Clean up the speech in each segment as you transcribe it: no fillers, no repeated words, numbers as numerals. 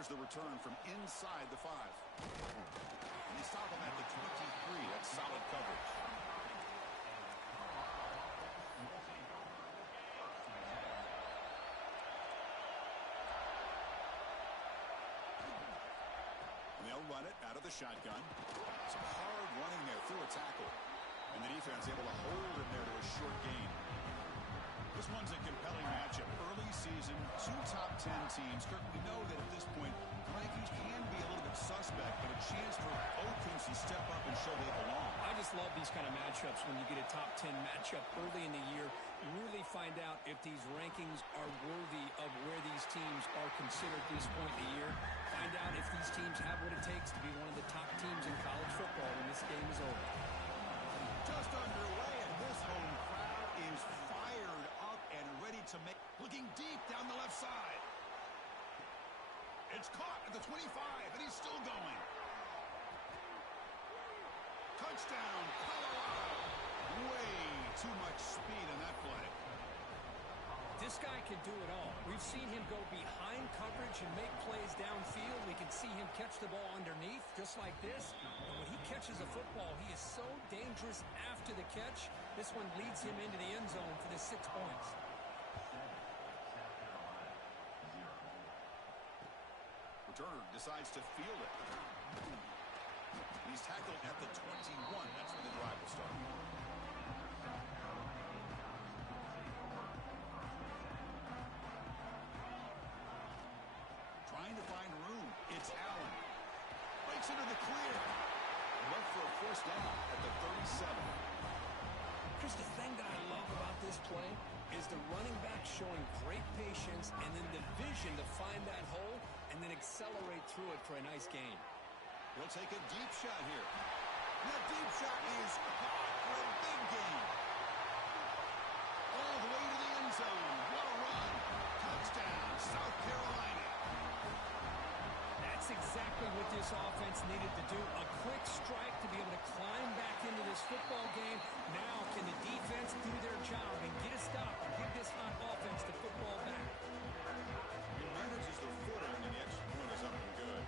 Here's the return from inside the 5. And they stop him at the 23. That's solid coverage. And they'll run it out of the shotgun. Some hard running there through a tackle. And the defense able to hold him there to a short gain. This one's a compelling matchup. Early season, 2 top 10 teams. Kirk, we know that at this point, the rankings can be a little bit suspect, but a chance for both teams to step up and show they belong. I just love these kind of matchups when you get a top 10 matchup early in the year. Really find out if these rankings are worthy of where these teams are considered at this point in the year. Find out if these teams have what it takes to be one of the top teams in college football when this game is over. Just underway, and this home crowd is fired up and ready to make. Looking deep down the left side. It's caught at the 25, and he's still going. Touchdown, Colorado. Way too much speed on that play. This guy can do it all. We've seen him go behind coverage and make plays downfield. We can see him catch the ball underneath just like this. And when he catches a football, he is so dangerous after the catch. This one leads him into the end zone for the 6 points. Returner decides to field it. He's tackled at the 21. That's where the drive will start. Trying to find room. It's Allen. Breaks into the clear. Left for a first down at the 37. Chris, the thing that I love about this play is the running back showing great patience and then the vision to find that hole and then accelerate through it for a nice gain. He'll take a deep shot here. And that deep shot is caught for a big gain. All the way to the end zone. What a run. Touchdown, South Carolina. That's exactly what this offense needed to do. A quick strike to be able to climb back into this football game. Now can the defense do their job and get a stop and give this hot offense the football back? He manages the footing and the extra point is up and good.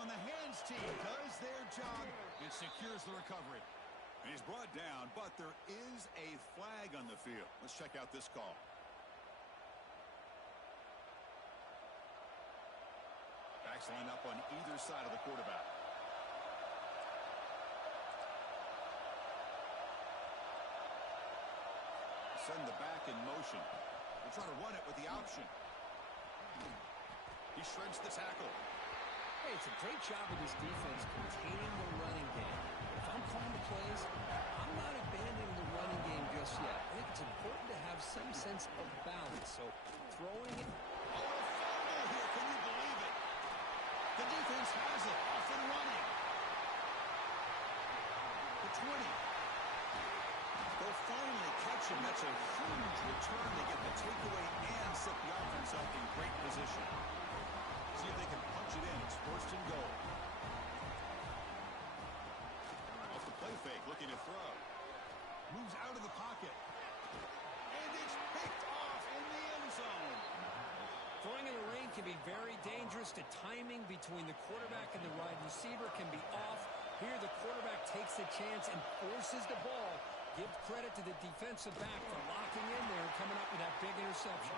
On the hands team does their job and secures the recovery. And he's brought down, but there is a flag on the field. Let's check out this call. Backs line up on either side of the quarterback. Send the back in motion. We'll try to run it with the option. He shreds the tackle. Hey, it's a great job of this defense containing the running game. If I'm calling the plays, I'm not abandoning the running game just yet. I think it's important to have some sense of balance. So throwing it. Oh, a fumble here. Can you believe it? The defense has it. Off and running. The 20. They'll finally catch him. That's a huge return. They get the takeaway and set the offense up in great position. See if they can punch it in. It's first and goal. Off the play fake, looking to throw. Moves out of the pocket. And it's picked off in the end zone. Throwing in the rain can be very dangerous. The timing between the quarterback and the wide receiver can be off. Here the quarterback takes a chance and forces the ball. Give credit to the defensive back for locking in there and coming up with that big interception.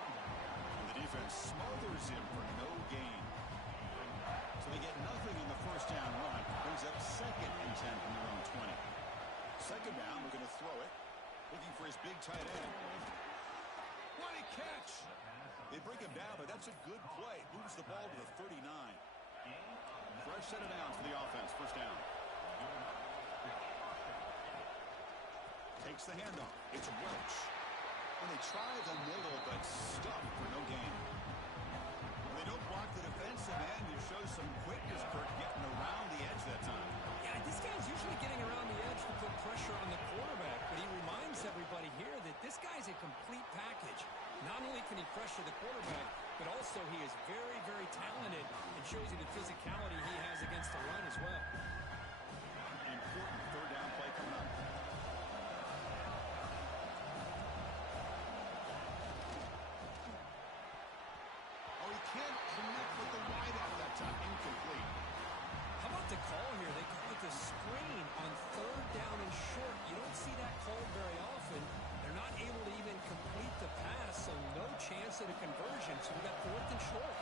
And the defense smothers him for no gain. So they get nothing in the first down run. Brings up 2nd and 10 from their own 20. Second down, we're going to throw it. Looking for his big tight end. What a catch! They break him down, but that's a good play. Moves the ball to the 39. Fresh set of downs for the offense. First down. Takes the handoff. It's Welch. And they try the middle, but stuffed for no gain. When they don't block the defensive end, it shows some quickness, Kirk, getting around the edge that time. Yeah, this guy's usually getting around the edge to put pressure on the quarterback, but he reminds everybody here that this guy's a complete package. Not only can he pressure the quarterback, but also he is very, very talented and shows you the physicality he has against the run as well. Important third down play coming up. don't see that called very often. They're not able to even complete the pass, so no chance at a conversion. So we got 4th and short.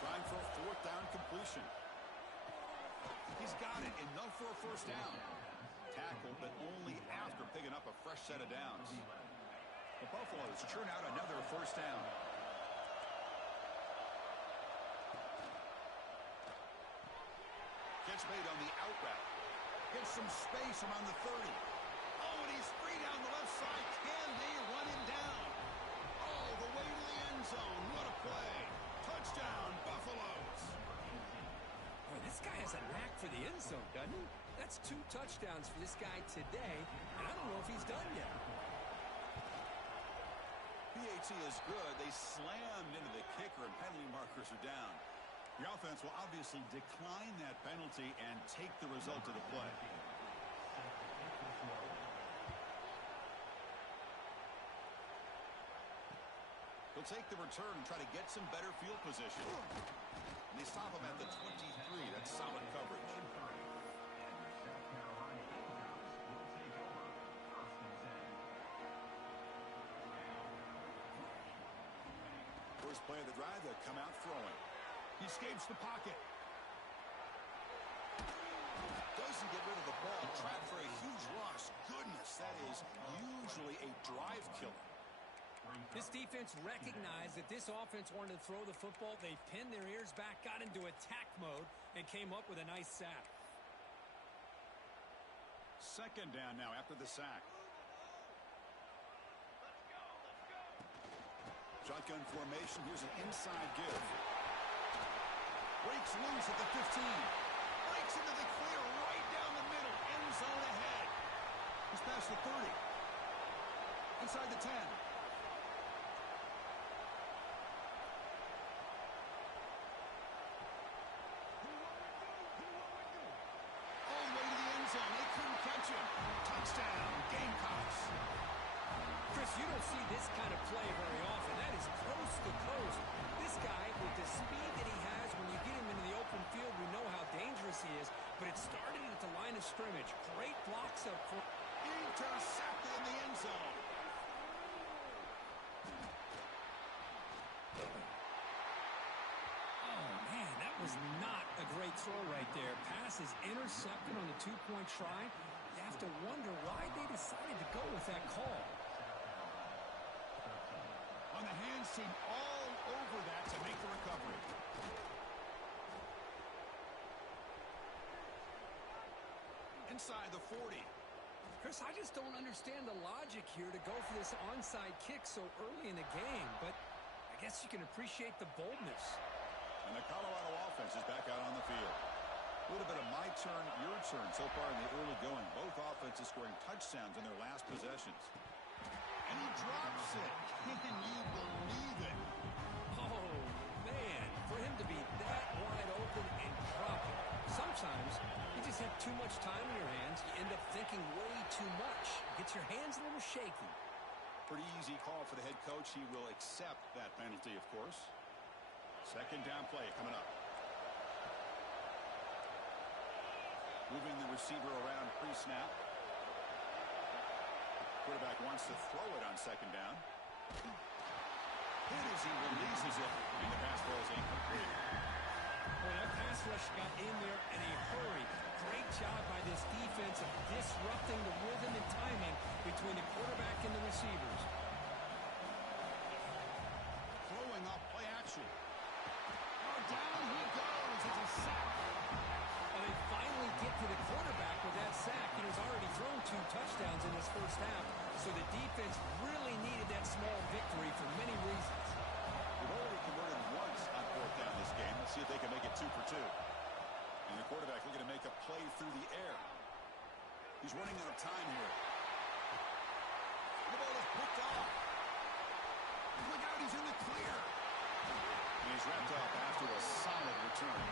Trying for a 4th down completion. He's got it. Enough for a first down. Tackled, but only after picking up a fresh set of downs. The Buffaloes churn out another first down. Catch made on the out route. Gets some space around the 30. Oh, and he's free down the left side. Can they run him down? Oh, the way to the end zone. What a play. Touchdown, Buffaloes. Boy, this guy has a knack for the end zone, doesn't he? That's 2 touchdowns for this guy today, and I don't know if he's done yet. PAT is good. They slammed into the kicker, and penalty markers are down. The offense will obviously decline that penalty and take the result of the play. He'll take the return and try to get some better field position. And they stop him at the 23. That's solid coverage. First play of the drive, they'll come out throwing. He escapes the pocket. Doesn't get rid of the ball. Trapped for a huge loss. Goodness, that is usually a drive killer. This defense recognized that this offense wanted to throw the football. They pinned their ears back, got into attack mode, and came up with a nice sack. Second down now after the sack. Shotgun formation. Here's an inside give. Breaks loose at the 15. Breaks into the clear right down the middle. End zone ahead. He's past the 30. Inside the 10. All the way to the end zone. They couldn't catch him. Touchdown, Gamecocks. Chris, you don't see this kind of play very often. That is coast to coast. This guy, with the speed that he has, when you get him into the open field, we know how dangerous he is. But it started at the line of scrimmage. Great blocks up front. Intercepted in the end zone. Oh, man, that was not a great throw right there. Pass is intercepted on the 2-point try. You have to wonder why they decided to go with that call. On the hands team all over that to make the recovery. Inside the 40. Chris, I just don't understand the logic here to go for this onside kick so early in the game, but I guess you can appreciate the boldness. And the Colorado offense is back out on the field. A little bit of my turn, your turn so far in the early going. Both offenses scoring touchdowns in their last possessions. And he drops it. Can you believe it? Oh, man, for him to be that wide open and drop it. Sometimes you just have too much time in your hands. You end up thinking way too much. Gets your hands a little shaky. Pretty easy call for the head coach. He will accept that penalty, of course. Second down play coming up. Moving the receiver around pre-snap. Quarterback wants to throw it on second down. Hit as he releases it, and the pass ball is incomplete. Well, that pass rush got in there in a hurry. Great job by this defense of disrupting the rhythm and timing between the quarterback and the receivers. Throwing off play action. Oh, down he goes. It's a sack. Well, they finally get to the quarterback with that sack. He's already thrown 2 touchdowns in this first half, so the defense really needed that small victory for many reasons. They've already converted once on fourth down this game. Let's see if they can make it 2 for 2. And the quarterback looking to make a play through the air. He's running out of time here. The ball is picked off. Look out, he's in the clear. And he's wrapped up after a solid return.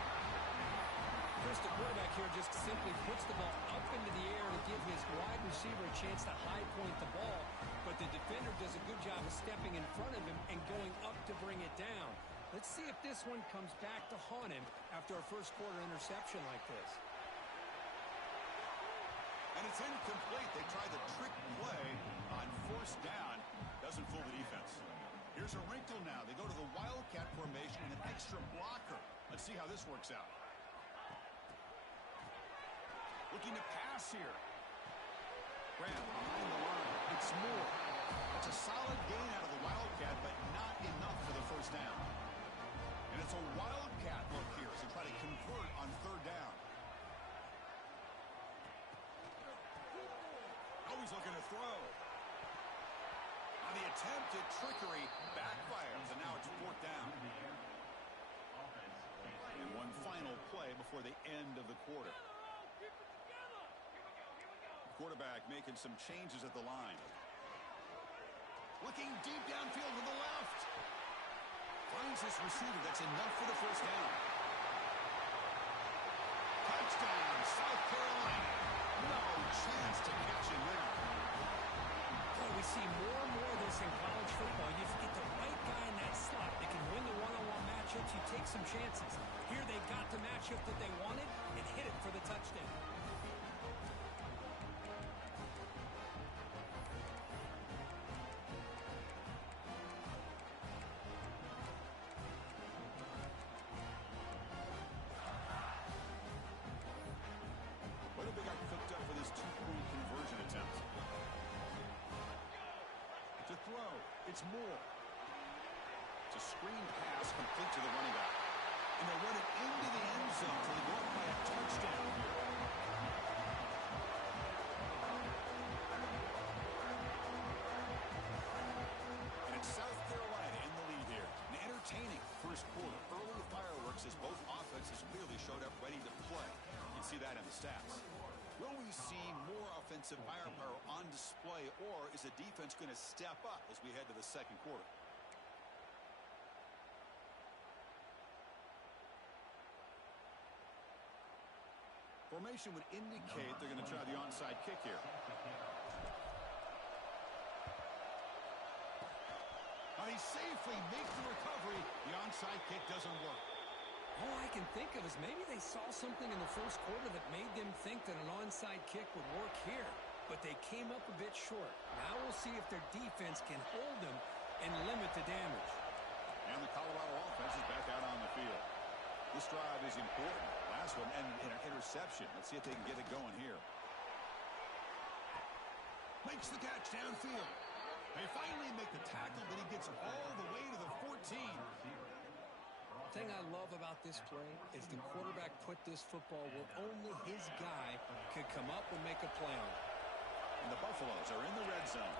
Chris, the quarterback here just simply puts the ball up into the air to give his wide receiver a chance to high point the ball. But the defender does a good job of stepping in front of him and going up to bring it down. Let's see if this one comes back to haunt him after a first quarter interception like this. And it's incomplete. They try the trick play on first down. Doesn't fool the defense. Here's a wrinkle now. They go to the Wildcat formation and an extra blocker. Let's see how this works out. Looking to pass here. Grant behind the line. It's Moore. That's a solid gain out of the Wildcat, but not enough for the first down. And it's a Wildcat look here as they try to convert on third down. Always looking to throw. On the attempted trickery, backfires, and now it's fourth down. And one final play before the end of the quarter. Quarterback making some changes at the line. Looking deep downfield to the left. Finds his receiver. That's enough for the first down. Touchdown, South Carolina. No chance to catch him there. Boy, we see more and more of this in college football. You get the right guy in that slot that can win the one-on-one matchups. You take some chances. Here they got the matchup that they wanted and hit it for the touchdown. What have they got cooked up for this two-point conversion attempt? To throw, it's Moore. It's a screen pass complete to the running back. And they'll run it into the end zone till they go up by a touchdown here. And it's South Carolina in the lead here. An entertaining first quarter. Early fireworks as both offenses clearly showed up ready to play. You can see that in the stats. Will we see more offensive firepower on display, or is the defense going to step up as we head to the second quarter? Formation would indicate they're going to try the onside kick here. Now he safely makes the recovery. The onside kick doesn't work. All I can think of is maybe they saw something in the first quarter that made them think that an onside kick would work here. But they came up a bit short. Now we'll see if their defense can hold them and limit the damage. And the Colorado offense is back out on the field. This drive is important. Last one ended in an interception. Let's see if they can get it going here. Makes the catch downfield. They finally make the tackle, but he gets all the way to the 14. The thing I love about this play is the quarterback put this football where only his guy could come up and make a play on it. And the Buffaloes are in the red zone.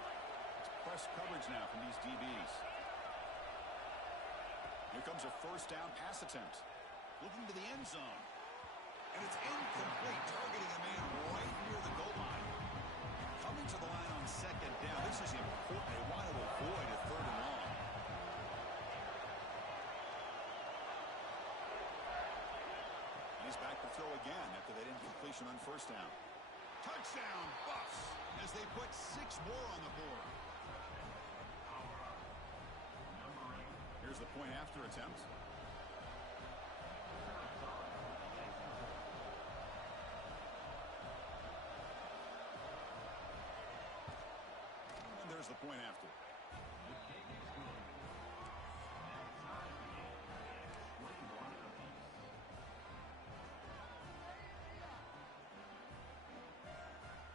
It's press coverage now from these DBs. Here comes a first down pass attempt. Looking to the end zone. And it's incomplete, targeting a man right near the goal line. Coming to the line on second down. This is important. They want to avoid a third and long. He's back to throw again after that incompletion on first down. Touchdown, Buffs, as they put 6 more on the board. Here's the point after attempt. And there's the point after.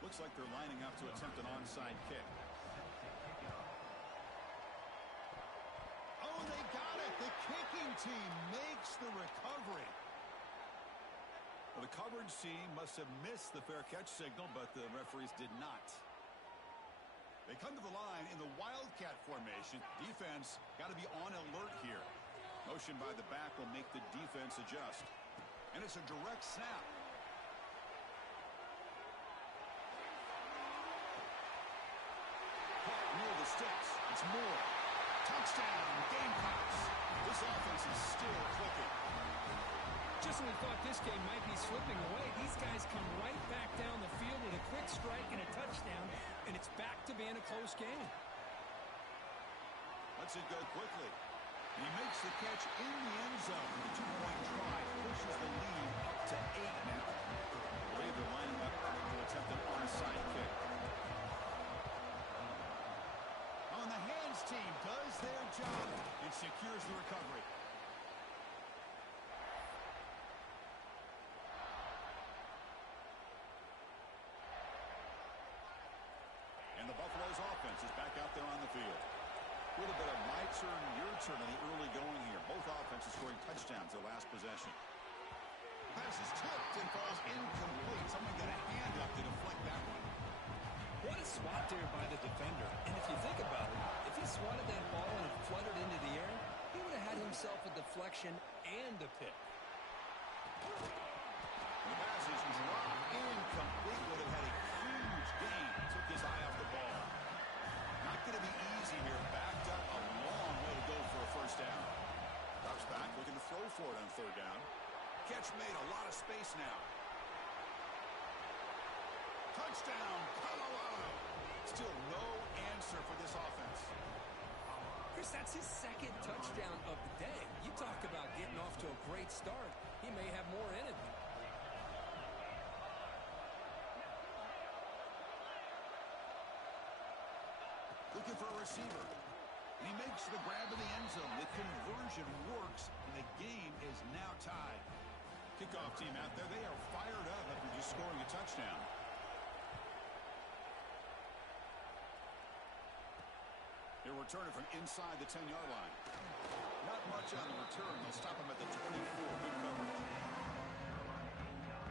Looks like they're lining up to attempt an onside kick. Oh, they got it. The kicking team makes the recovery. Well, the coverage team must have missed the fair catch signal, but the referees did not. They come to the line in the Wildcat formation. Defense got to be on alert here. Motion by the back will make the defense adjust. And it's a direct snap. Near the sticks. It's Moore. Touchdown, Gamecocks. This offense is still clicking. Just when we thought this game might be slipping away, these guys come right back down the field with a quick strike and a touchdown, and it's back to being a close game. Lets it go quickly. He makes the catch in the end zone. The two-point try pushes the lead up to 8 now. I believe they're lining up to attempted onside kick. On the hands team does their job and secures the recovery. And the Buffalo's offense is back out there on the field. A little bit of my turn, your turn in the early going here. Both offenses scoring touchdowns their last possession. Pass is tipped and falls incomplete. Someone got a hand up to deflect that one. What a swat there by the defender. And if you think about it, if he swatted that ball and it fluttered into the air, he would have had himself a deflection and a pick. The pass is dropped incomplete. Would have had a huge gain. Took his eye off the ball. Not going to be easy here. Backed up a long way to go for a first down. Drops back, looking to throw for it on third down. Catch made, a lot of space now. Touchdown, Colorado. Still no answer for this offense. Chris, that's his second touchdown of the day. You talk about getting off to a great start. He may have more in it. Looking for a receiver. And he makes the grab in the end zone. The conversion works, and the game is now tied. Kickoff team out there, they are fired up after just scoring a touchdown. They're returning from inside the 10-yard line. Not much on the return. They'll stop him at the 24. Good coverage.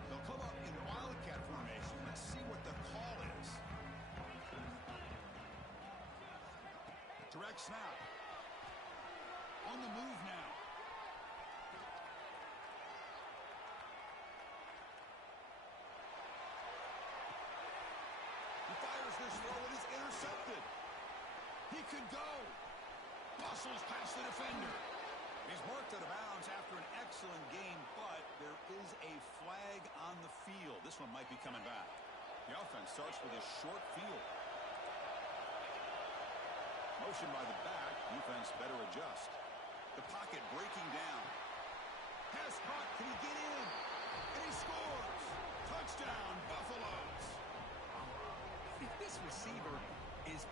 They'll come up in wildcat formation. Let's see what the call is. Direct snap. On the move now. He fires this throw and is intercepted. He could go. Bustles past the defender. He's marked out of bounds after an excellent game, but there is a flag on the field. This one might be coming back. The offense starts with a short field. Motion by the back. Defense better adjust. The pocket breaking down. Pass caught. Can he get in? And he scores. Touchdown, Buffaloes. This receiver is...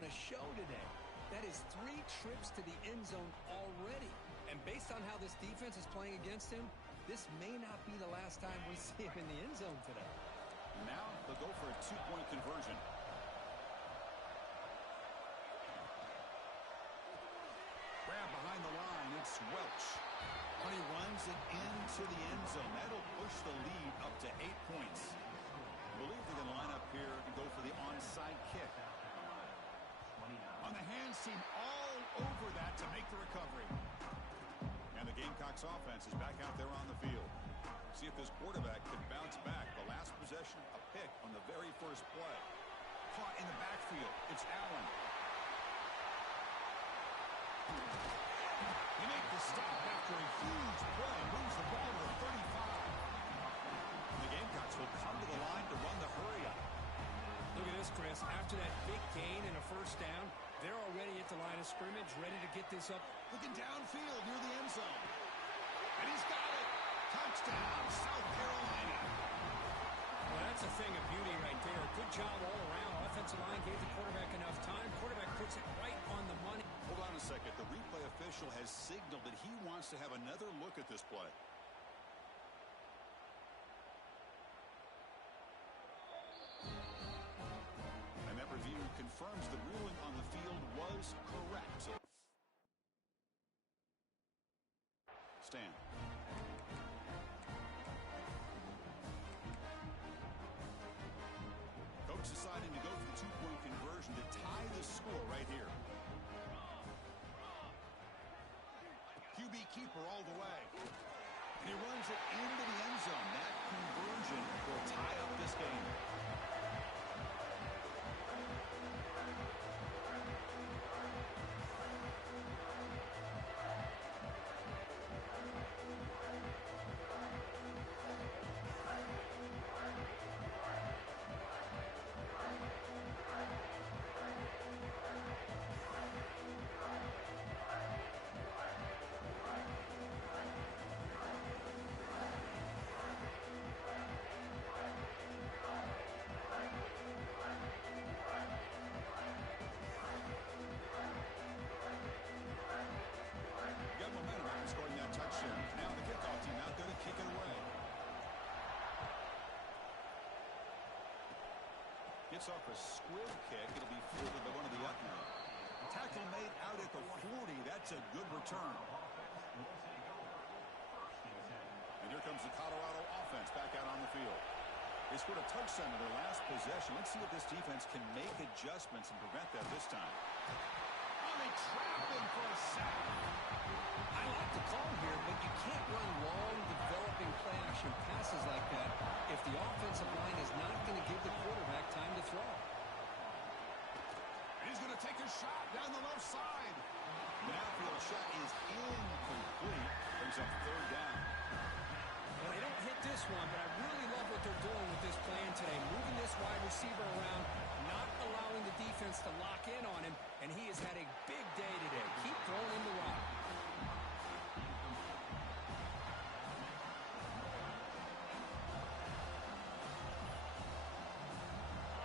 a show today. That is 3 trips to the end zone already. And based on how this defense is playing against him, this may not be the last time we see him in the end zone today. Now they'll go for a 2-point conversion. Grab behind the line. It's Welch. And he runs it into the end zone. That'll push the lead up to 8 points. I believe they're going to line up here and go for the onside kick. On the hands team all over that to make the recovery. And the Gamecocks offense is back out there on the field. See if this quarterback can bounce back. The last possession, a pick on the very first play. Caught in the backfield. It's Allen. He makes the stop after a huge play. Moves the ball to the 35. The Gamecocks will come to the line to run the hurry up. Look at this, Chris. After that big gain and a first down, they're already at the line of scrimmage, ready to get this up. Looking downfield near the end zone. And he's got it. Touchdown, South Carolina. Well, that's a thing of beauty right there. Good job all around. Offensive line gave the quarterback enough time. Quarterback puts it right on the money. Hold on a second. The replay official has signaled that he wants to have another look at this play. And that review confirms the ruling on the field was correct. Stan. Coach deciding to go for the 2-point conversion to tie the score right here. QB keeper all the way. And he runs it into the end zone. That conversion will tie up this game. gets off a squib kick. It'll be fielded by one of the up now. Tackle made out at the 40. That's a good return. And here comes the Colorado offense back out on the field. They scored a touchdown in their last possession. Let's see if this defense can make adjustments and prevent that this time. Oh, they trap him for a sack. I like the call here, but you can't run long, developing play-action passes like that if the offensive line is not going to give the quarterback time to throw. He's going to take a shot down the left side. The outfield shot is incomplete. Brings up third down. Well, they don't hit this one, but I really love what they're doing with this plan today. Moving this wide receiver around, not allowing the defense to lock in on him, and he has had a big day today. Keep throwing him the rock.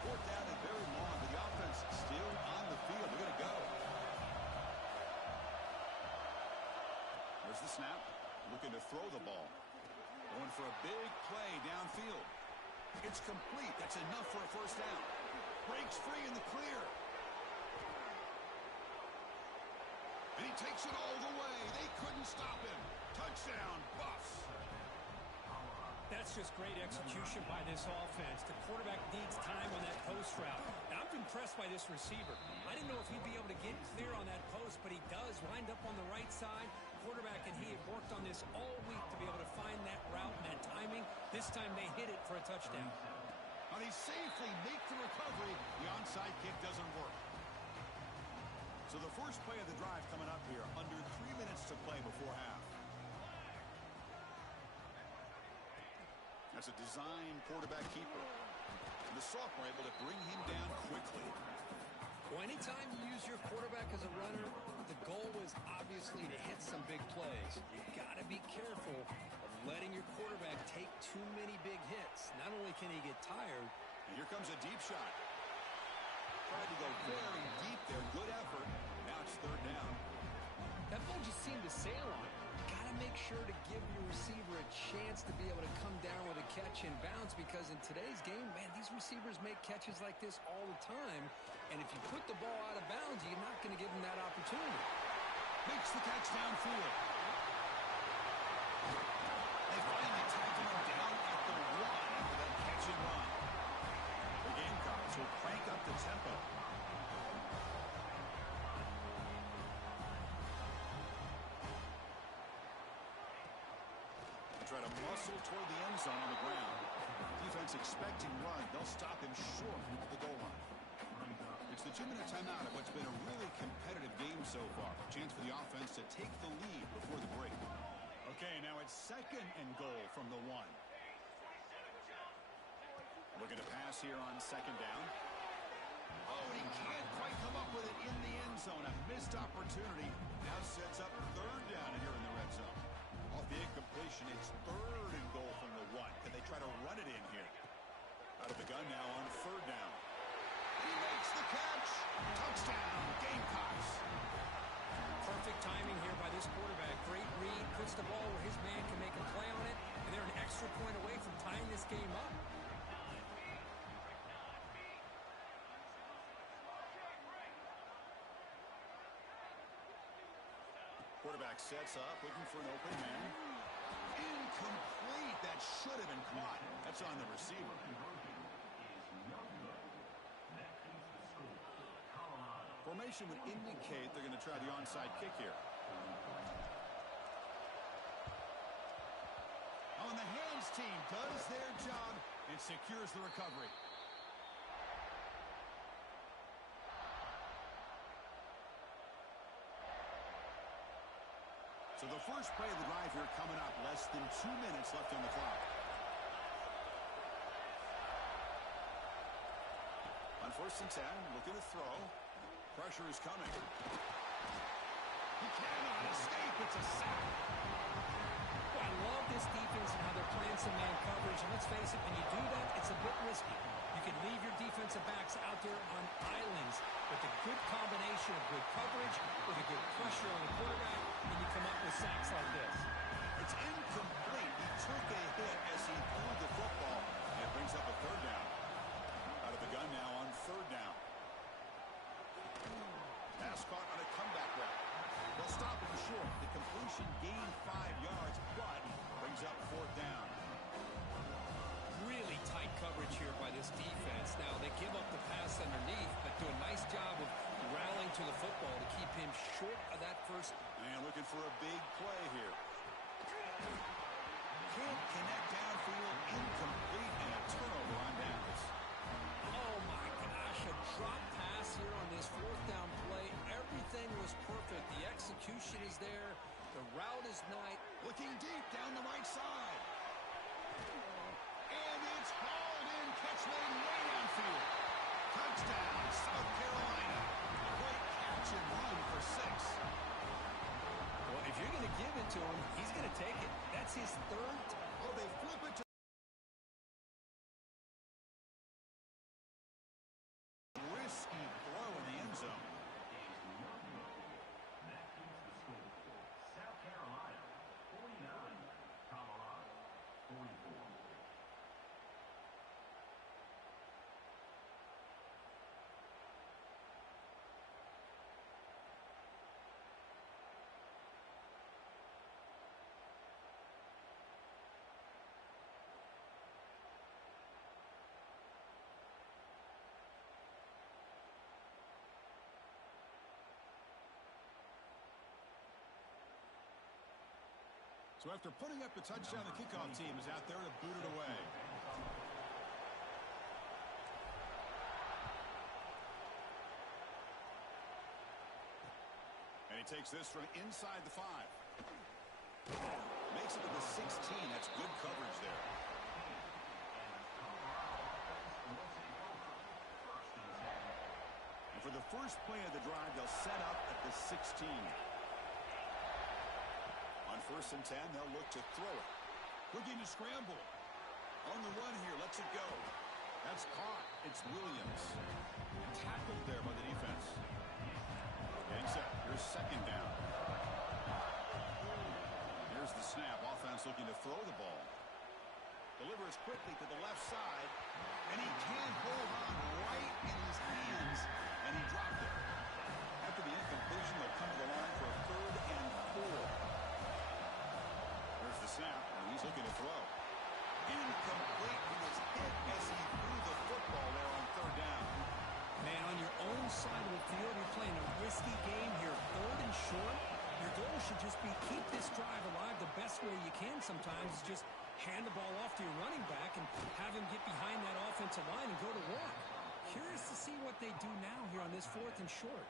Fourth down and very long, but the offense still on the field. They're going to go. There's the snap. Looking to throw the ball. Going for a big play downfield. It's complete. That's enough for a first down. Breaks free in the clear. And he takes it all the way. They couldn't stop him. Touchdown, Buffs. That's just great execution by this offense. The quarterback needs time on that post route. Now, I'm impressed by this receiver. I didn't know if he'd be able to get clear on that post, but he does. Lined up on the right side. Quarterback and he have worked on this all week to be able to find that route and that timing. This time they hit it for a touchdown. And they safely make the recovery. The onside kick doesn't work. So the first play of the drive coming up here. Under 3 minutes to play before half. That's a design quarterback keeper. And the sophomore able to bring him down quickly. Well, anytime you use your quarterback as a runner, the goal is obviously to hit some big plays. You got to be careful of letting your quarterback take too many big hits. Not only can he get tired. And here comes a deep shot. Tried to go very deep there. Good effort. Now it's third down. That ball just seemed to sail on it. You got to make sure to give your receiver a chance to be able to come down with a catch and bounce, because in today's game, man, these receivers make catches like this all the time. And if you put the ball out of bounds, you're not going to give them that opportunity. Makes the catch downfield. They finally tagged him down at the 1 after that catch and run. The Gamecocks will crank up the tempo. They try to muscle toward the end zone on the ground. Defense expecting run. They'll stop him short at the goal line. It's the 2-minute timeout of what's been a really competitive game so far. A chance for the offense to take the lead before the break. Okay, now it's second and goal from the 1. Looking to pass here on second down. Oh, and he can't quite come up with it in the end zone. A missed opportunity. Now sets up third down here in the red zone. Off the incompletion, it's third and goal from the 1. Can they try to run it in here? Out of the gun now on third down. He makes the catch. Touchdown, Gamecocks. Perfect timing here by this quarterback. Great read, puts the ball where his man can make a play on it, and they're an extra point away from tying this game up. Quarterback sets up, looking for an open man. Incomplete. That should have been caught. That's on the receiver. Formation would indicate they're going to try the onside kick here. Oh, and the hands team does their job and secures the recovery. So the first play of the drive here coming up. Less than 2 minutes left on the clock. On 1st and 10, looking to throw. Pressure is coming. He cannot escape. It's a sack. Well, I love this defense and how they're playing some man coverage. And let's face it, when you do that, it's a bit risky. You can leave your defensive backs out there on islands with a good combination of good coverage, with a good pressure on the quarterback, and you come up with sacks like this. It's incomplete. He took a hit as he threw the football, and it brings up a third down. Out of the gun now on short of that first. And looking for a big play here. Can't connect downfield, incomplete, and a turnover on downs. Oh, my gosh, a drop pass here on this fourth down play. Everything was perfect. The execution is there. The route is nice. Looking deep down the right side. And it's hauled in. Catch made way downfield. Touchdown, South Carolina. A great catch and run for 6. Well, if you're going to give it to him, he's going to take it. That's his third. Oh, they flip it to risky throw in the end zone. South Carolina, 49. Colorado, 44. So after putting up the touchdown, the kickoff team is out there to boot it away. And he takes this from inside the 5. Makes it to the 16. That's good coverage there. And for the first play of the drive, they'll set up at the 16. On 1st and 10, they'll look to throw it. Looking to scramble. On the run here, lets it go. That's caught. It's Williams. Tackled there by the defense. Getting set. Here's 2nd down. Here's the snap. Offense looking to throw the ball. Delivers quickly to the left side. And he can't hold on right in his hands. And he dropped it. After the incompletion, they'll come to the line for a 3rd and 4. The snap, and he's looking to throw. Incomplete. He was hit as he threw the football there on 3rd down. Man, on your own side of the field, you're playing a risky game here. 3rd and short. Your goal should just be keep this drive alive the best way you can sometimes is just hand the ball off to your running back and have him get behind that offensive line and go to work. Curious to see what they do now here on this 4th and short.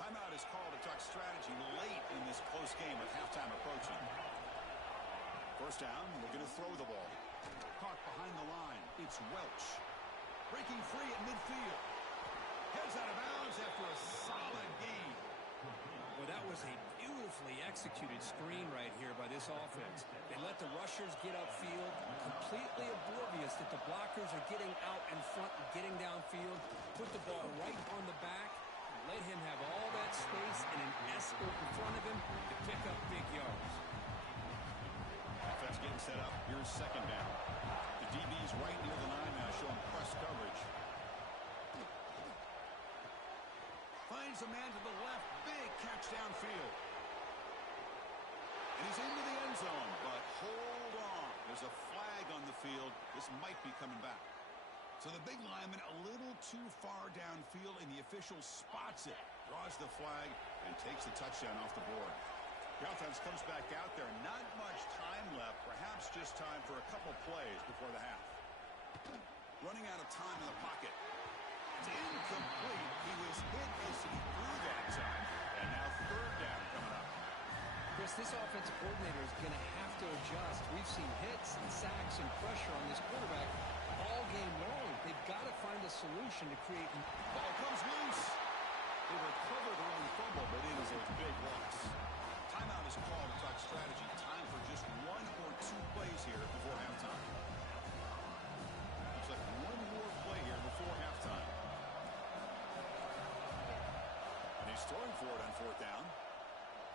Timeout is called to talk strategy late in this close game with halftime approaching. 1st down, we're going to throw the ball. Caught behind the line. It's Welch. Breaking free at midfield. Heads out of bounds after a solid gain. Well, that was a beautifully executed screen right here by this offense. They let the rushers get upfield, completely oblivious that the blockers are getting out in front and getting downfield. Put the ball right on the back. Let him have all that space and an escort in front of him to pick up big yards. Offense getting set up. Here's 2nd down. The DB's right near the 9 now, showing press coverage. Finds a man to the left. Big catch downfield. And he's into the end zone, but hold on. There's a flag on the field. This might be coming back. So the big lineman a little too far downfield, and the official spots it, draws the flag, and takes the touchdown off the board. The offense comes back out there. Not much time left. Perhaps just time for a couple plays before the half. Running out of time in the pocket. It's incomplete. He was hit as he threw that time. And now 3rd down coming up. Chris, this offensive coordinator is going to have to adjust. We've seen hits and sacks and pressure on this quarterback all game long. They've got to find a solution to create. Ball comes loose. They recover their own fumble, but it is a big loss. Timeout is called to talk strategy. Time for just 1 or 2 plays here before halftime. Looks like one more play here before halftime. And he's throwing for it on 4th down.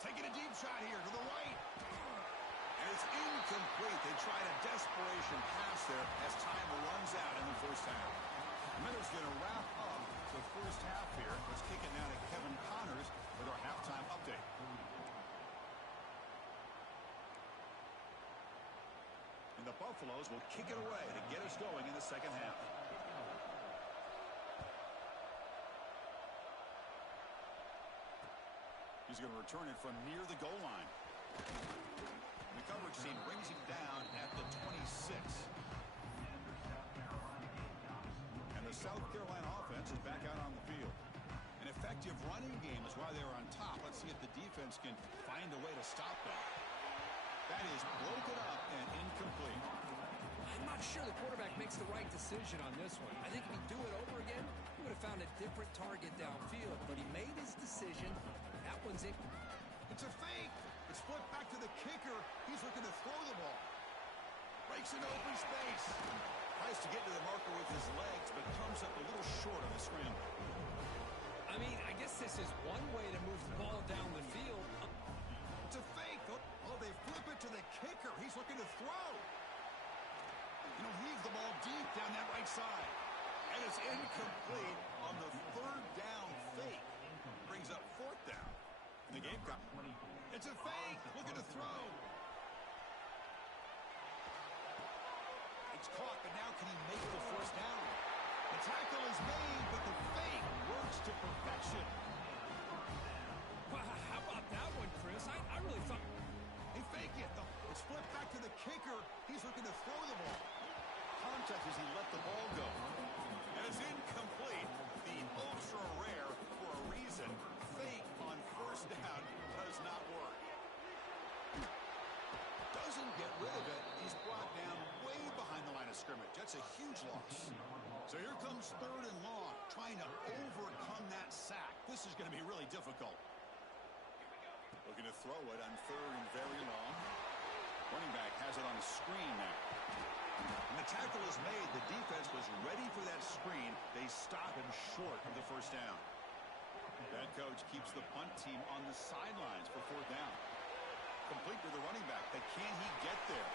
Taking a deep shot here to the right. And it's incomplete. They tried a desperation pass there as time runs out in the 1st half. Miller's going to wrap up the 1st half here. Let's kick it now to Kevin Connors with our halftime update. And the Buffaloes will kick it away to get us going in the 2nd half. You He's going to return it from near the goal line. The coverage team brings him down at the 26. And the South Carolina offense is back out on the field. An effective running game is why they're on top. Let's see if the defense can find a way to stop them. That is broken up and incomplete. I'm not sure the quarterback makes the right decision on this one. I think if he'd do it over again, he would have found a different target downfield. But he made his decision. That one's it. It's a fake. It's flipped back to the kicker. He's looking to throw the ball. Breaks into open space. Tries to get to the marker with his legs, but comes up a little short on the scramble. I mean, I guess this is one way to move the ball down the field. It's a fake. Oh, they flip it to the kicker. He's looking to throw. Heave the ball deep down that right side. And it's incomplete on the third down fake. Brings up fourth down. And the game comes. It's a fake. Looking to throw. It's caught, but now can he make the first down? The tackle is made, but the fake works to perfection. Wow, how about that one, Chris? I really thought... They fake it. It's flipped back to the kicker. He's looking to throw the ball. Contact as he let the ball go. And it's incomplete. The ultra rare, for a reason, fake on first down does not work. Doesn't get rid of it. He's brought down way behind the line of scrimmage. That's a huge loss. So here comes third and long, trying to overcome that sack. This is going to be really difficult. Looking to throw it on third and very long. Running back has it on a screen now. And the tackle is made. The defense was ready for that screen. They stop him short of the first down. That coach keeps the punt team on the sidelines for fourth down. Complete to the running back, but can he get there?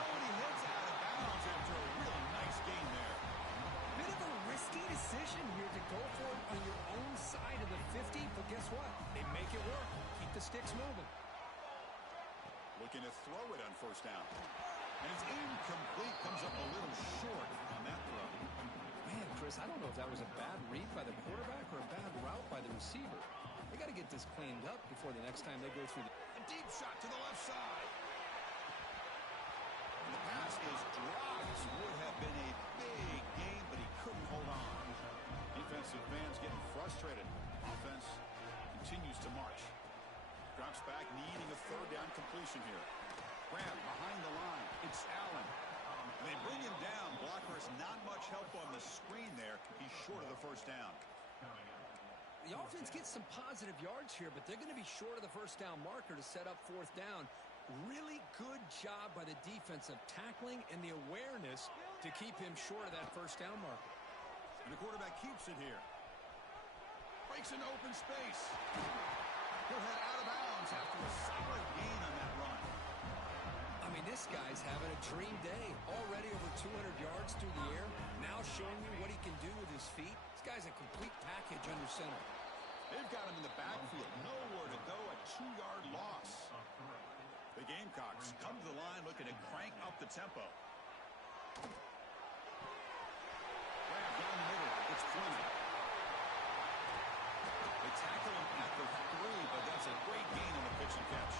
Oh, and he heads out of bounds after a real nice gain there. Bit of a risky decision here to go for it on your own side of the 50, but guess what? They make it work. Keep the sticks moving. Looking to throw it on first down. And it's incomplete. Comes up a little short on that throw. Man, Chris, I don't know if that was a bad read by the quarterback or a bad route by the receiver. They got to get this cleaned up before the next time they go through the... A deep shot to the left side. And the pass is dropped. Would have been a big gain, but he couldn't hold on. Defensive fans getting frustrated. Offense continues to march. Drops back, needing a third down completion here. Grab behind the line. It's Allen. And they bring him down. Blockers not much help on the screen there. He's short of the first down. The offense gets some positive yards here, but they're going to be short of the first down marker to set up fourth down. Really good job by the defense of tackling and the awareness to keep him short of that first down marker. And the quarterback keeps it here. Breaks into open space. He'll head out of bounds after a solid gain on that run. I mean, this guy's having a dream day. Already over 200 yards through the air. Now showing you what he can do with his feet. This guy's a complete package under center. They've got him in the backfield. Nowhere to go. A 2-yard loss. The Gamecocks come to the line looking to crank up the tempo. Grab down the middle. It's Fleming. They tackle him at the 3, but that's a great gain on the pitch and catch.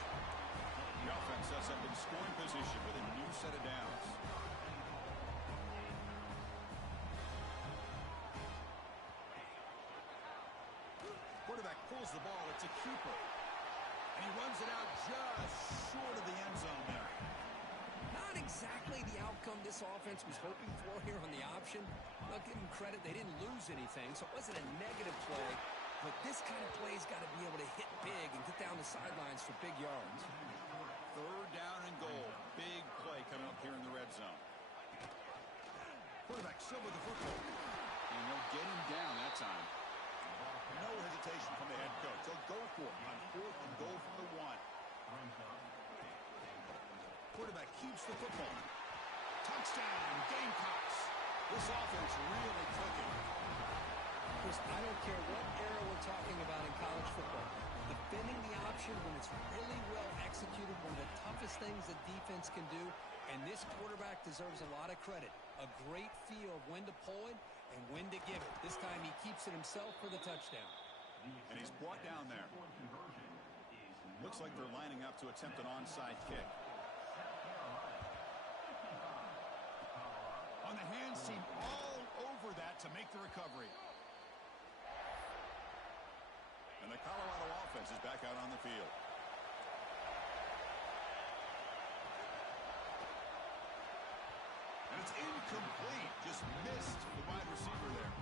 The offense sets up in scoring position with a new set of downs. Quarterback pulls the ball. It's a keeper. And he runs it out just short of the end zone there. Not exactly the outcome this offense was hoping for here on the option. I'll give them credit. They didn't lose anything, so it wasn't a negative play. But this kind of play's got to be able to hit big and get down the sidelines for big yards. Third down and goal. Big play coming up here in the red zone. Quarterback still with the football. And they'll get him down that time. No hesitation from the head coach. They'll go for it on fourth and goal from the 1. Quarterback keeps the football. Touchdown, Gamecocks. This offense really clicking. Chris, I don't care what era we're talking about in college football. Defending the option when it's really well executed, one of the toughest things that defense can do, and this quarterback deserves a lot of credit. A great feel of when to pull it and when to give it. This time he keeps it himself for the touchdown. And he's brought down there. Looks like they're lining up to attempt an onside kick. On the hands team all over that to make the recovery. And the Colorado offense is back out on the field. And it's incomplete. Just missed the wide receiver there.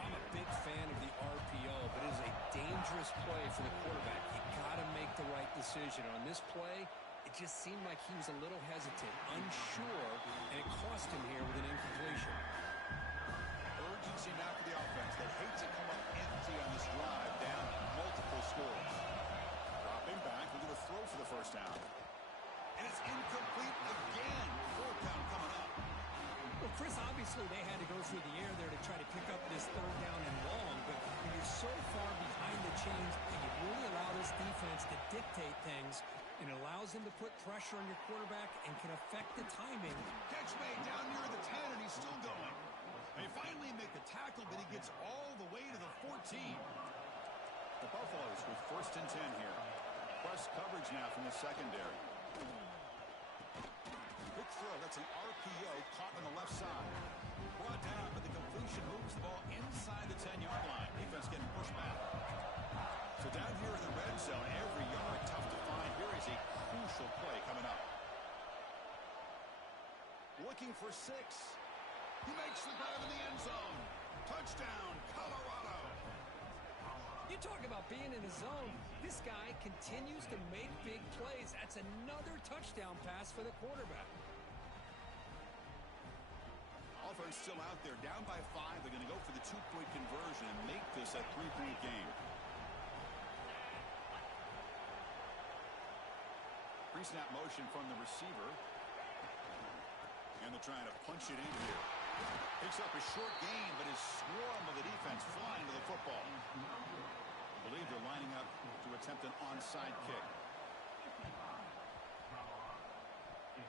I'm a big fan of the RPO, but it is a dangerous play for the quarterback. You got to make the right decision. On this play, it just seemed like he was a little hesitant, unsure, and it cost him here with an incompletion. Urgency now for the offense that hates to come up empty on this drive, down multiple scores. Dropping back, looking to throw for the first down. And it's incomplete again. 4th down coming up. Well, Chris, obviously they had to go through the air there to try to pick up this 3rd down and long, but when you're so far behind the chains and you really allow this defense to dictate things, and it allows them to put pressure on your quarterback and can affect the timing. Catch made down near the 10, and he's still going. They finally make the tackle, but he gets all the way to the 14. The Buffaloes with 1st and 10 here. Press coverage now from the secondary. Quick throw, that's an RPO caught on the left side. Brought down, but the completion moves the ball inside the 10-yard line. Defense getting pushed back. So down here in the red zone, every yard tough to find. Here is a crucial play coming up. Looking for 6. He makes the grab in the end zone. Touchdown, Colorado. You talk about being in a zone. This guy continues to make big plays. That's another touchdown pass for the quarterback. Offense still out there, down by 5. They're going to go for the 2-point conversion and make this a 3-point game. Pre-snap motion from the receiver. And they're trying to punch it in here. Picks up a short gain, but his swarm of the defense flying to the football. I believe they're lining up to attempt an onside kick.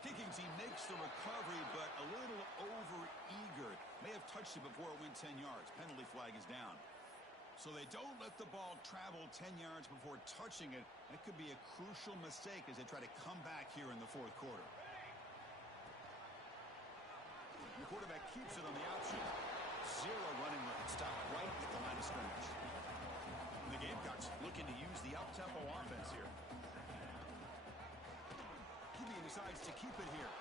Kickings, he makes the recovery, but a little over-eager. May have touched it before it went 10 yards. Penalty flag is down. So they don't let the ball travel 10 yards before touching it. That could be a crucial mistake as they try to come back here in the 4th quarter. The quarterback keeps it on the option. 0 running room. Stopped right at the line of scrimmage. And the Gamecocks looking to use the up-tempo offense here. QB decides to keep it here.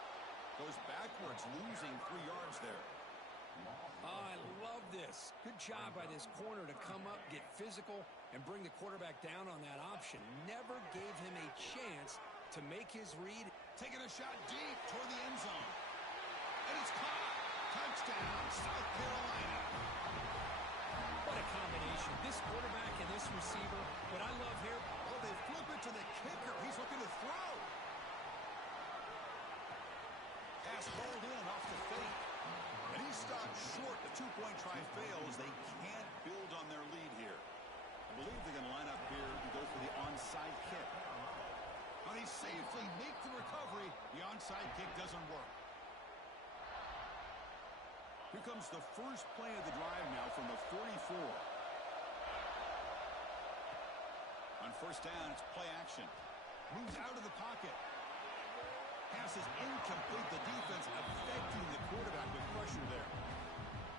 Goes backwards, losing 3 yards there. I love this. Good job by this corner to come up, get physical, and bring the quarterback down on that option. Never gave him a chance to make his read. Taking a shot deep toward the end zone. And it's caught. Touchdown, South Carolina. What a combination. This quarterback and this receiver. What I love here. Oh, they flip it to the kicker. He's looking to throw. Pass rolled in off the fake. And he stopped short. The 2-point try fails. They can't build on their lead here. I believe they're going to line up here and go for the onside kick. But they safely make the recovery. The onside kick doesn't work. Here comes the first play of the drive now from the 44. On 1st down, it's play action. Moves out of the pocket. Pass is incomplete. The defense affecting the quarterback with pressure there.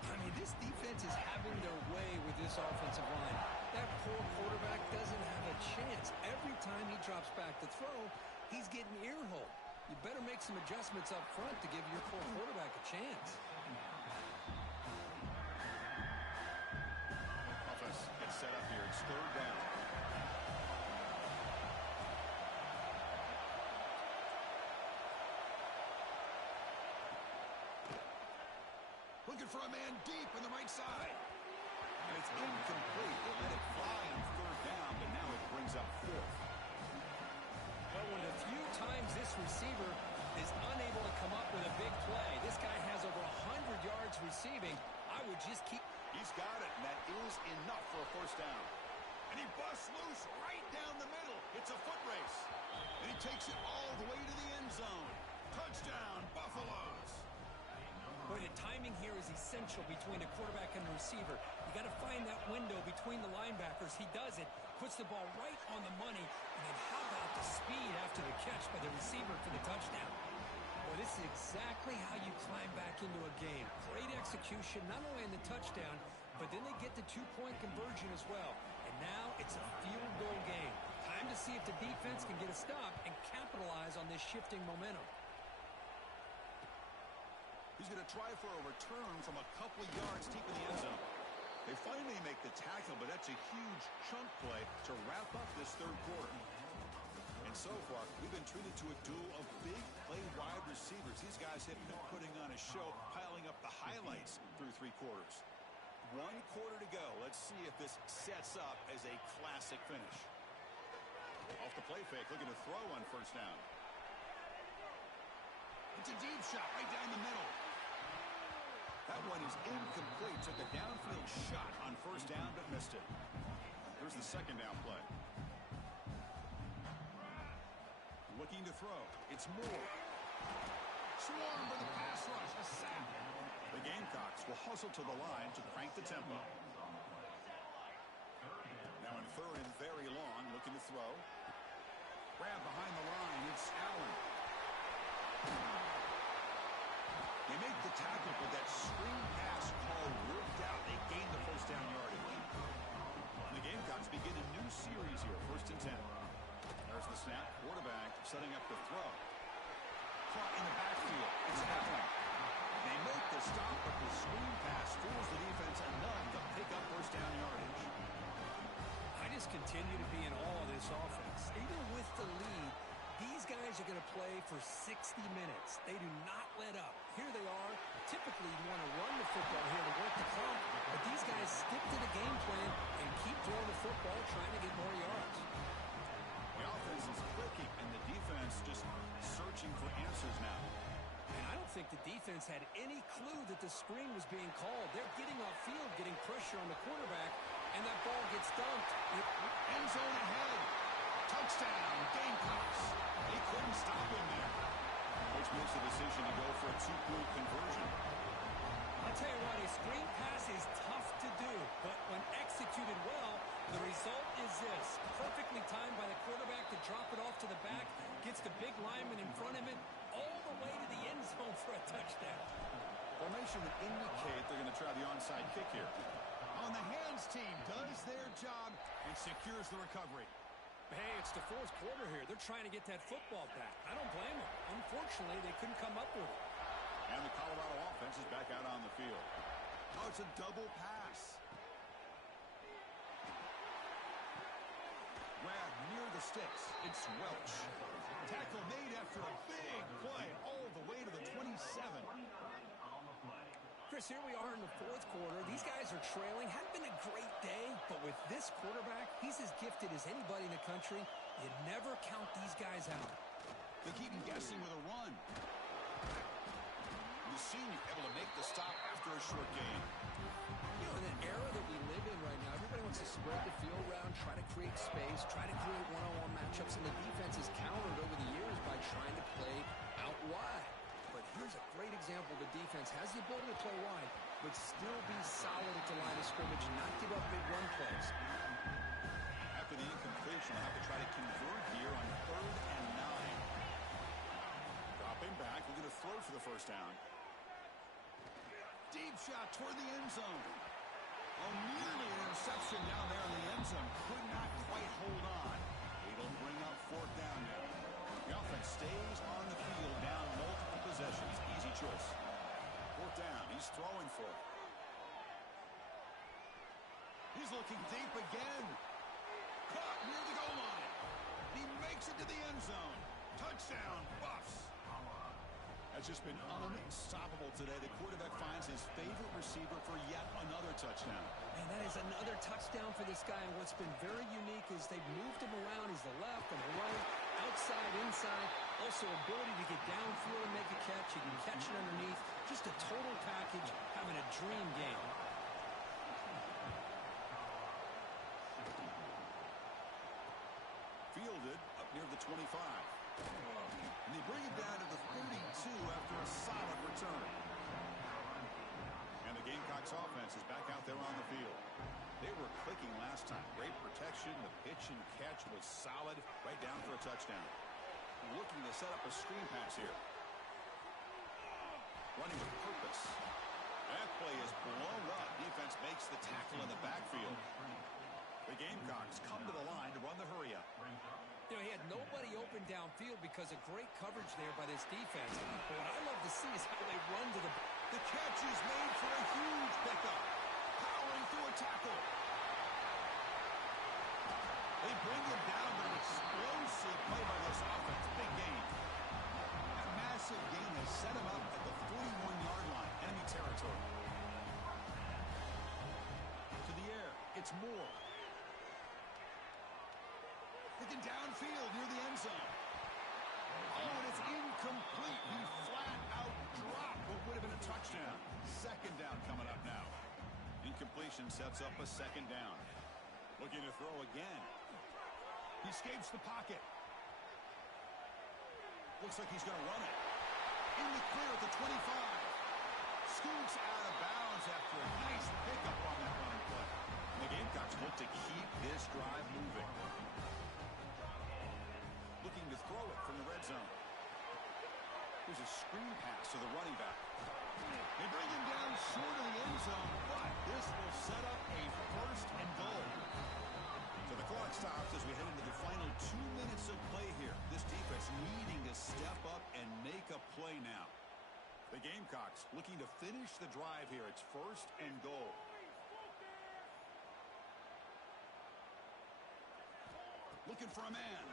I mean, this defense is having their way with this offensive line. That poor quarterback doesn't have a chance. Every time he drops back to throw, he's getting ear-hole. You better make some adjustments up front to give your poor quarterback a chance. Offense gets set up here. It's 3rd down. Looking for a man deep on the right side. And it's incomplete. They let it fly on 3rd down, but now it brings up 4th. Well, when a few times this receiver is unable to come up with a big play, this guy has over 100 yards receiving, I would just keep... He's got it, and that is enough for a 1st down. And he busts loose right down the middle. It's a foot race. And he takes it all the way to the end zone. Touchdown, Buffaloes. Boy, the timing here is essential between the quarterback and the receiver. You got to find that window between the linebackers. He does it, puts the ball right on the money, and then how about the speed after the catch by the receiver for the touchdown? Well, this is exactly how you climb back into a game. Great execution, not only in the touchdown, but then they get the two-point conversion as well. And now it's a field goal game. Time to see if the defense can get a stop and capitalize on this shifting momentum. He's going to try for a return from a couple yards deep in the end zone. They finally make the tackle, but that's a huge chunk play to wrap up this third quarter. And so far, we've been treated to a duel of big play wide receivers. These guys have been putting on a show, piling up the highlights through three quarters. 1 quarter to go. Let's see if this sets up as a classic finish. Off the play fake, looking to throw on first down. It's a deep shot right down the middle. That one is incomplete. Took a downfield shot on first down, but missed it. Here's the second down play. Looking to throw. It's Moore. Swarm for the pass rush. A sack. The Gamecocks will hustle to the line to crank the tempo. Now in third and very long, looking to throw. Grab behind the line. It's Allen. They make the tackle, but that screen pass call worked out. They gain the first down yardage. The Gamecocks begin a new series here. First and 10. There's the snap. Quarterback setting up the throw. Caught in the backfield. It's Allen. They make the stop, but the screen pass fools the defense enough to pick up first down yardage. I just continue to be in awe of this offense. Even with the lead, these guys are going to play for 60 minutes. They do not let up. Here they are. Typically, you want to run the football here to work the clock, but these guys stick to the game plan and keep throwing the football, trying to get more yards. The offense is clicking, and the defense just searching for answers now. And I don't think the defense had any clue that the screen was being called. They're getting off field, getting pressure on the quarterback, and that ball gets dumped. End zone ahead. Touchdown, Gamecocks. They couldn't stop him there. Coach makes the decision to go for a two-point conversion. I'll tell you what, a screen pass is tough to do, but when executed well, the result is this. Perfectly timed by the quarterback to drop it off to the back, gets the big lineman in front of him, all the way to the end zone for a touchdown. Formation would indicate they're going to try the onside kick here. On the hands team does their job and secures the recovery. Hey, it's the fourth quarter here. They're trying to get that football back. I don't blame them. Unfortunately, they couldn't come up with it. And the Colorado offense is back out on the field. Oh, it's a double pass. Grab near the sticks. It's Welch. Tackle made after a big play all the way to the 27. Chris, here we are in the fourth quarter. These guys are trailing. Hadn't been a great day, but with this quarterback, he's as gifted as anybody in the country. You never count these guys out. They keep him guessing with a run. The senior able to make the stop after a short gain. You know, in an era that we live in right now, everybody wants to spread the field around, try to create space, try to create one-on-one matchups, and the defense has countered over the years by trying to play out wide. But here's a great example. The defense has the ability to play wide, but still be solid at the line of scrimmage, not give up big run plays. After the incompletion, they'll have to try to convert here on 3rd and 9. Dropping back, we're going to throw for the first down. Deep shot toward the end zone. Oh, nearly an interception down there in the end zone. Could not quite hold on. It'll bring up 4th down now. The offense stays on the field, down multiple possessions. Easy choice. 4th down. He's throwing for it. He's looking deep again. Caught near the goal line. He makes it to the end zone. Touchdown, Buffs. Has just been unstoppable today. The quarterback finds his favorite receiver for yet another touchdown. And that is another touchdown for this guy. And what's been very unique is they've moved him around. He's the left and the right, outside, inside. Also ability to get downfield and make a catch. He can catch it underneath. Just a total package, having a dream game. Fielded up near the 25. And they bring it down to the 32 after a solid return. Gamecocks offense is back out there on the field. They were clicking last time. Great protection. The pitch and catch was solid. Right down for a touchdown. Looking to set up a screen pass here. Running with purpose. That play is blown up. Defense makes the tackle in the backfield. The Gamecocks come to the line to run the hurry up. You know, he had nobody open downfield because of great coverage there by this defense. But what I love to see is how they run to the... The catch is made for a huge pickup. Powering through a tackle. They bring him down, but an explosive play by this offense. Big gain. That massive gain has set him up at the 41-yard line. Enemy territory. To the air. It's Moore. Looking downfield near the end zone. Oh, and it's incomplete. He flat out dropped what would have been a touchdown. Second down coming up now. Incompletion sets up a second down. Looking to throw again. He escapes the pocket. Looks like he's going to run it. In the clear at the 25. Scoots out of bounds after a nice pickup on that running play. The Gamecocks hope to keep this drive moving. Looking to throw it from the red zone. Here's a screen pass to the running back. They bring him down short of the end zone, but this will set up a first and goal. So the clock stops as we head into the final 2 minutes of play here. This defense needing to step up and make a play now. The Gamecocks looking to finish the drive here. It's first and goal. Looking for a man.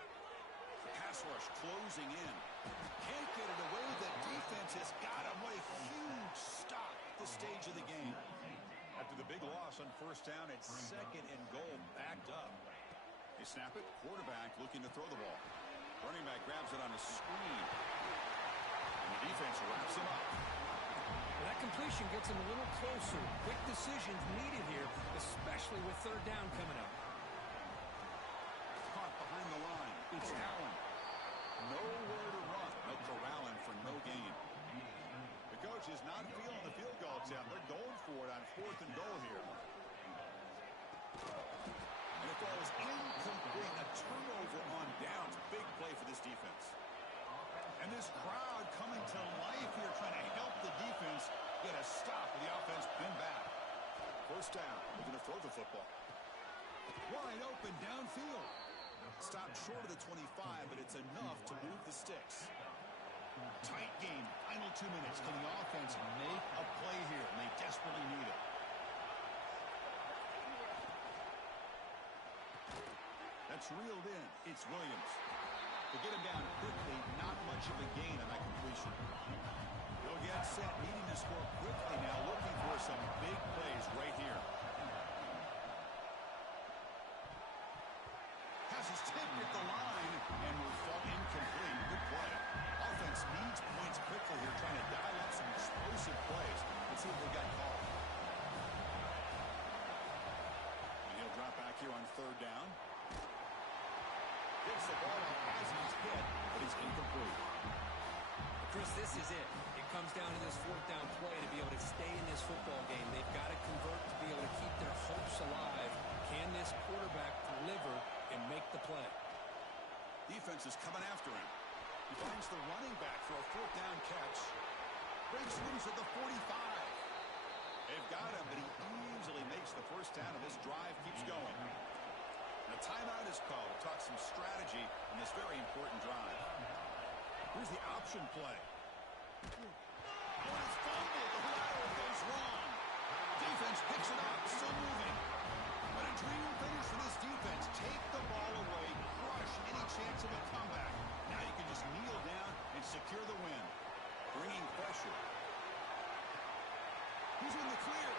Pass rush closing in. Can't get it away. The defense has got him. What a huge stop at this stage of the game. After the big loss on first down, it's second and goal, backed up. They snap it. Quarterback looking to throw the ball. Running back grabs it on a screen. And the defense wraps him up. Well, that completion gets him a little closer. Quick decisions needed here, especially with third down coming up. Caught behind the line. It's Allen. Nowhere to run. They'll corral him for no gain. The coach is not feeling the field goal attempt. They're going for it on fourth and goal here. And it falls incomplete. A turnover on downs. Big play for this defense. And this crowd coming to life here, trying to help the defense get a stop with the offense pinned back. First down. Looking to throw the football. Wide open downfield. Stopped short of the 25, but it's enough to move the sticks. Tight game. Final 2 minutes. Can the offense make a play here? And they desperately need it. That's reeled in. It's Williams. To get him down quickly, not much of a gain on that completion. They'll get set, needing to score quickly now, looking for some big plays right here. Passes tipped at the line and will fall incomplete. Good play. Offense needs points quickly here, trying to dial up some explosive plays. Let's see what they got called. And he'll drop back here on third down. Gets the ball off as he's hit, but he's incomplete. Chris, this is it. It comes down to this fourth down play to be able to stay in this football game. They've got to convert to be able to keep their hopes alive. Can this quarterback deliver and make the play? Defense is coming after him. He finds the running back for a fourth down catch. Breaks loose at the 45. They've got him, but he easily makes the first down, and this drive keeps going. And a timeout is called. We'll talk some strategy in this very important drive. Here's the option play. Oh, it's fumbled. The lateral goes wrong. Defense picks it up, still moving. But a dream finish for this defense. Take the ball away, crush any chance of a comeback. Now you can just kneel down and secure the win. Bringing pressure. He's in the clear.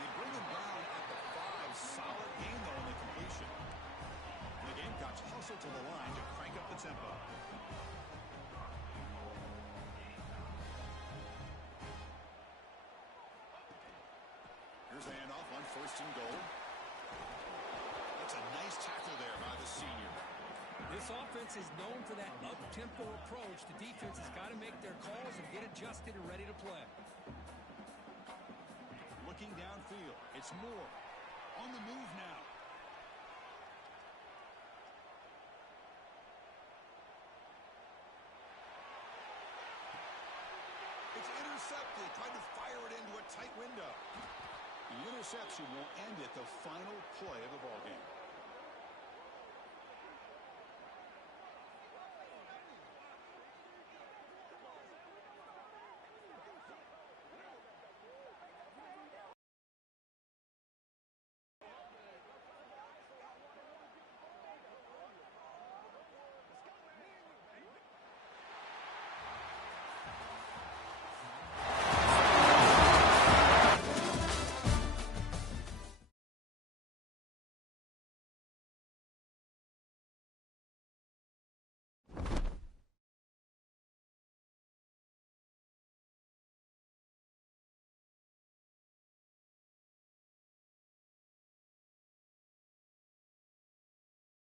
They bring him down at the 5. Solid game, though, in the completion. And the Gamecocks hustle to the line to crank up the tempo. Here's the handoff on first and goal. That's a nice tackle there by the senior. This offense is known for that up-tempo approach. The defense has got to make their calls and get adjusted and ready to play. looking downfield. It's Moore on the move now. It's intercepted, trying to fire it into a tight window. The interception will end it, the final play of the ballgame.